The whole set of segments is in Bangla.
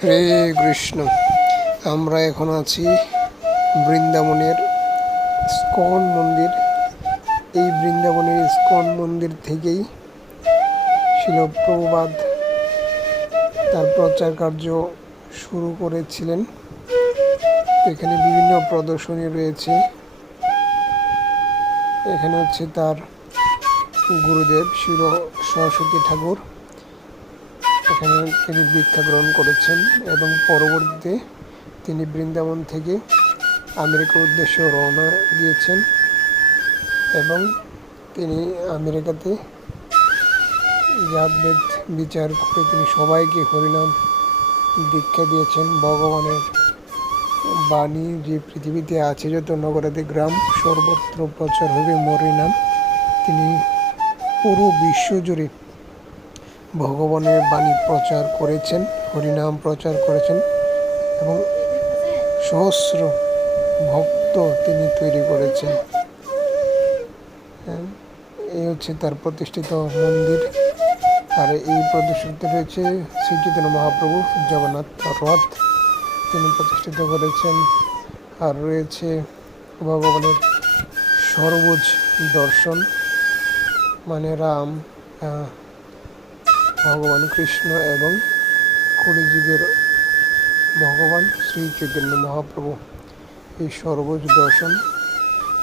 হরে কৃষ্ণ, আমরা এখন আছি বৃন্দাবনের স্কন মন্দির। এই বৃন্দাবনের স্কন মন্দির থেকেই শিল প্রভুপাদ তার প্রচার কার্য শুরু করেছিলেন। এখানে বিভিন্ন প্রদর্শনী রয়েছে। এখানে হচ্ছে তার গুরুদেব শিল সরস্বতী ঠাকুর। এখানে তিনি দীক্ষা গ্রহণ করেছেন এবং পরবর্তীতে তিনি বৃন্দাবন থেকে আমেরিকার উদ্দেশ্যে রওনা দিয়েছেন এবং তিনি আমেরিকাতে জাতভেদ বিচার করে তিনি সবাইকে হরিনাম দীক্ষা দিয়েছেন। ভগবানের বাণী যে পৃথিবীতে আছে, যত নগরাতে গ্রাম, সর্বত্র প্রচার হবে মরিনাম। তিনি পুরো বিশ্ব জুড়ে ভগবানের বাণী প্রচার করেছেন হরিনাম প্রচার করেছেন এবং সহস্র ভক্ত তিনি তৈরি করেছেন। হ্যাঁ, এই হচ্ছে তার প্রতিষ্ঠিত মন্দির। আর এই প্রদর্শনীতে রয়েছে শ্রী চৈতন্য মহাপ্রভু জগন্নাথ রথ তিনি প্রতিষ্ঠিত করেছেন। আর রয়েছে ভগবানের সর্বোজ দর্শন মানে রাম ভগবান কৃষ্ণ এবং কলিযুগের ভগবান শ্রী চৈতন্য মহাপ্রভু। এই সর্বোজ দর্শন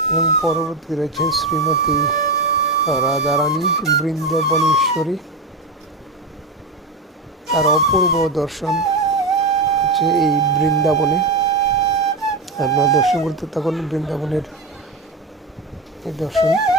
এবং পরবর্তী রয়েছে শ্রীমতী রাধারানী বৃন্দাবনেশ্বরী। তার অপূর্ব দর্শন হচ্ছে এই বৃন্দাবনে। আপনারা দর্শন করতে থাকুন বৃন্দাবনের দর্শন।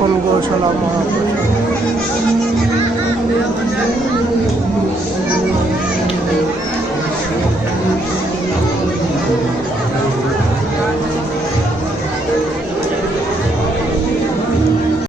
এখন গোশালা মহাপ্রসাদ